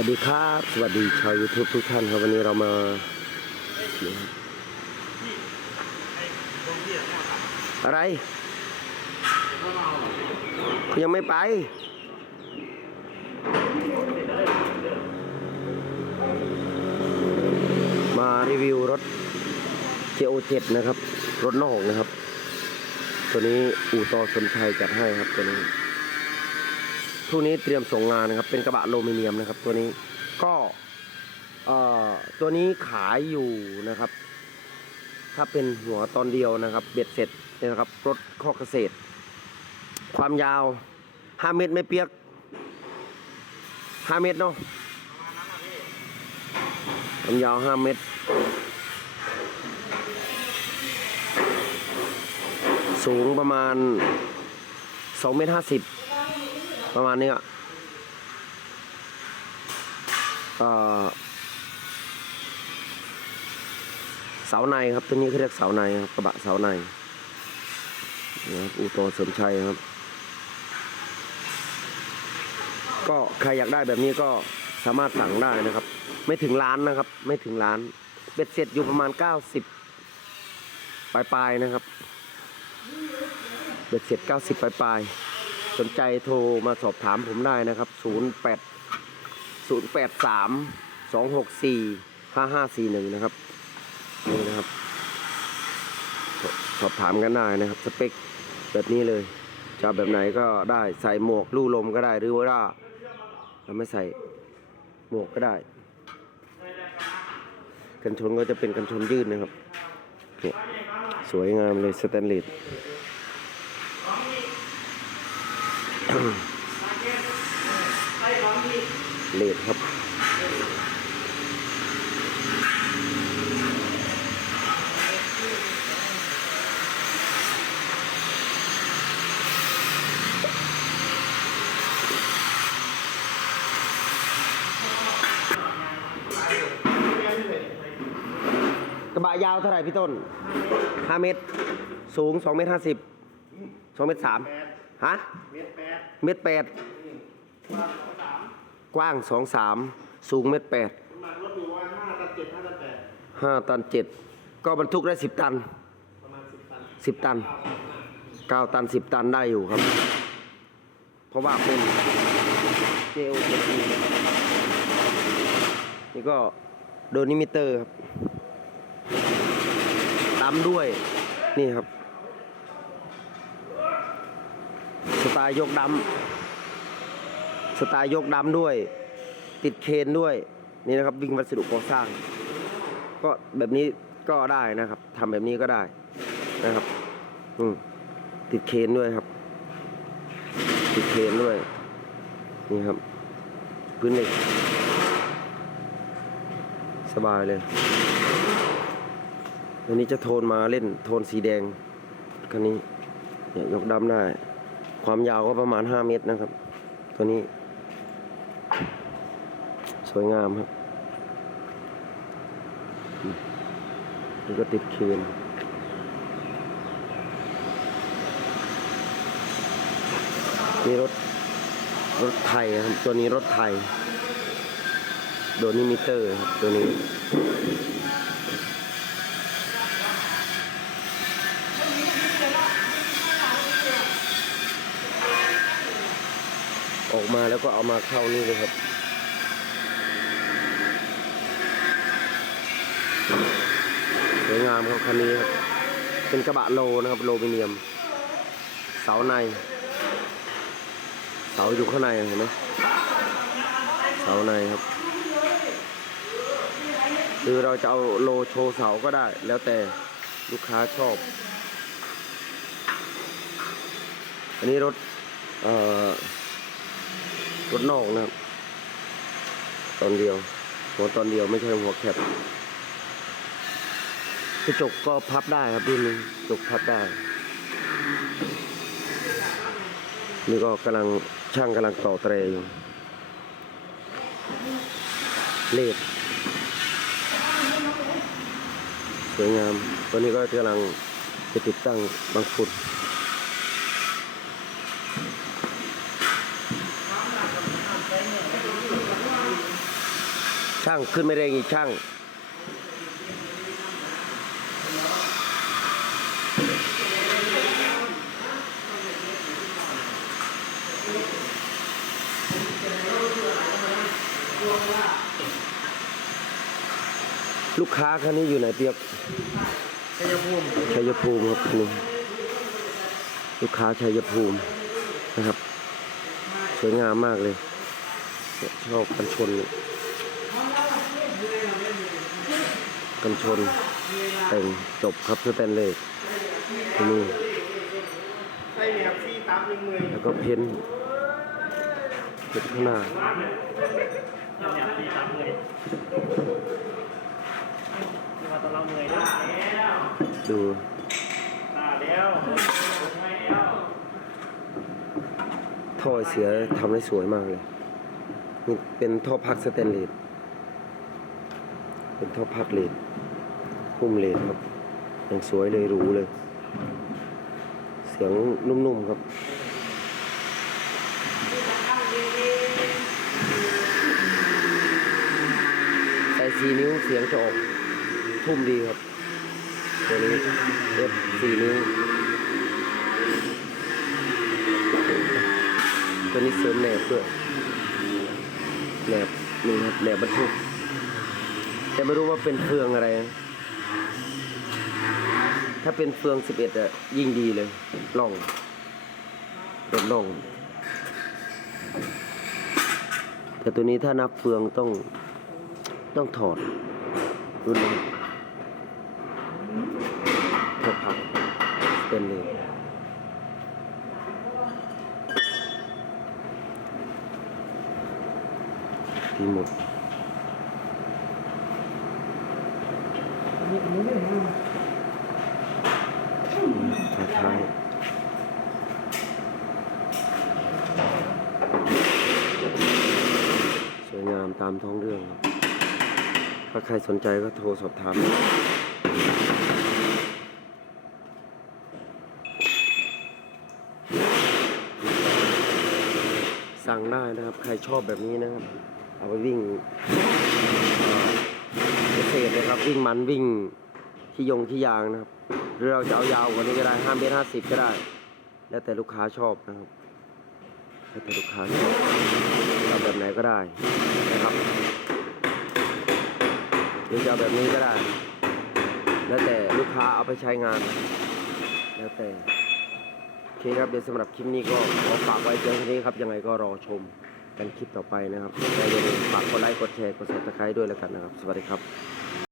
วัสดีครับ สวัสดีชาวยูทูบทุกท่านครับวันนี้เรามาอะไรยังไม่ไป มารีวิวรถ JO7 นะครับ รถนอกนะครับ ตัวนี้อู่ต่อสนชัยจัดให้ครับตัวนี้ พรุ่งนี้เตรียมส่งงานนะครับ เป็นกระบะโลมิเนียมนะครับ ตัวนี้ก็เอ่อตัวนี้ขายอยู่นะครับ ถ้าเป็นหัวตอนเดียวนะครับ เบ็ดเสร็จเนี่ยนะครับรถข้อเกษตร ความยาว5เมตรไม่เปียก5เมตรเนาะความยาว5เมตร สูงประมาณ2เมตร50 ประมาณนี้อะเสาในครับตัวนี้เขาเรียกเสาในครับกระบะเสาในนะครับอูโตเสริมชัยครับ ก็ใครอยากได้แบบนี้ก็สามารถสั่งได้นะครับ ไม่ถึงล้านนะครับ ไม่ถึงล้านเบ็ดเสร็จอยู่ประมาณ 90 ปลายๆนะครับ เบ็ดเสร็จ 90 ปลายๆ สนใจโทรมาสอบถามผมได้นะครับ 08 083 264 5541 นะครับนี่นะครับ สอบถามกันได้นะครับ สเปคแบบนี้เลยจะแบบไหนก็ได้ใส่หมวกลู่ลมก็ได้หรือว่าเราไม่ใส่หมวกก็ได้ กันชนก็จะเป็นกันชนยืดนะครับเนี่ยสวยงามเลยสแตนเลส เลดครับกระบะยาวเท่าไหร่พี่ต้น 5 เมตร สูง 2 เมตร 50 2 เมตร3ฮะ เมตรแปด เมตรแปดกว้างสองสามกว้างสองสามสูงเมตรแปดน้ำหนักรถอยู่ว่าห้าตันเจ็ดห้าตันแปดห้าตันเจ็ดก็บรรทุกได้สิบตันประมาณสิบตันสิบตันเก้าตันสิบตันได้อยู่ครับ เพราะว่าเป็น JOT นี่ก็โดนิมิเตอร์ครับดำด้วยนี่ครับ สไตล์ยกดำสไตล์ยกดำด้วย ติดเคนด้วยนี่นะครับวิ่งวัสดุก่อสร้าง ก็แบบนี้ก็ได้นะครับทำแบบนี้ก็ได้นะครับ อืมติดเคนด้วยครับ ติดเคนด้วย นี่ครับ พื้นเหล็กสบายเลยอันนี้จะโทนมาเล่นโทนสีแดงคันนี้เนี่ยยกดำได้ ความยาวก็ประมาณ5เมตรนะครับ ตัวนี้ สวยงามครับนี่ก็ติดเคนนี่รถรถไทยครับ ตัวนี้รถไทย โดนิมิเตอร์ครับ ตัวนี้ ออก มาแล้วก็เอามาเข้านี่เลยครับสวยงามครับคันนี้ครับเป็นกระบะโลนะครับโลมิเนียม เสาใน เสาอยู่ข้างในเห็นไหมเสาในครับคือเราจะเอาโลโชว์เสาก็ได้ แล้วแต่ลูกค้าชอบ อันนี้รถเอ่อ รถนอกนะครับ ตอนเดียว หัวตอนเดียวไม่ใช่หัวแคบกระจกก็พับได้ครับรุ่นนี้กระจกพับได้ นี่ก็กำลังช่างกำลังต่อเตรอยู่เลดสวยงาม ตอนนี้ก็กำลังจะติดตั้งบางฝุ่น ช่างขึ้นไม่แรงอีกช่างลูกค้าคันนี้อยู่ไหนเปียกชัยภูมิชัยภูมิครับนี่ลูกค้าชัยภูมินะครับ สวยงามมากเลยเนี่ยชอบกันชนเนี่ย กันชนแต่งจบครับสแตนเลสที่นี่ใช่เนี่ยครับซี่ตามหนึ่งหมื่นแล้วก็เพ้นท์เพ้นท์ข้างหน้าเนี่ยซี่ตามหมื่นนี่มาตอนเราเมื่อยด้วยแล้วดูตาแล้วไม่แล้วท่อเสียทำได้สวยมากเลย นี่เป็นท่อพักสแตนเลส เป็นท่อพักเลสหุ้มเลสครับยังสวยเลยหรูเลย เสียงนุ่มๆครับใส่สีนิ้วเสียงจะออกทุ่มดีครับตัวนี้ F สี่นิ้วตัวนี้เสริมแหนบด้วยแหนบนี่ครับแหนบบรรทุก แต่ไม่รู้ว่าเป็นเฟืองอะไร ถ้าเป็นเฟือง11อะยิ่งดีเลยล่องรถล่องแต่ตัวนี้ถ้านับเฟืองต้องต้องถอดรุ่นนี้ถอดพับเป็นเลยดีหมด ท้ายสวยงามตามท้องเรื่องครับ ถ้าใครสนใจก็โทรสอบถามสั่งได้นะครับ ใครชอบแบบนี้นะครับ เอาไปวิ่ง เอ่อเกษนะครับ วิ่งมันวิ่งที่ยงที่ยางนะครับ หรือเราจะเอายาวกว่านี้ก็ได้ห้าเมตรห้าสิบก็ได้ แล้วแต่ลูกค้าชอบนะครับแล้วแต่ลูกค้าชอบเอาแบบไหนก็ได้นะครับหรือจะแบบนี้ก็ได้ แล้วแต่ลูกค้าเอาไปใช้งาน แล้วแต่โอเคครับเดี๋ยวสำหรับคลิปนี้ก็ขอฝากไว้เพียงเท่านี้ครับ ยังไงก็รอชม กันคลิปต่อไปนะครับอย่าลืมฝากกดไลค์กดแชร์กดซับสไครต์ด้วยแล้วกันนะครับ สวัสดีครับ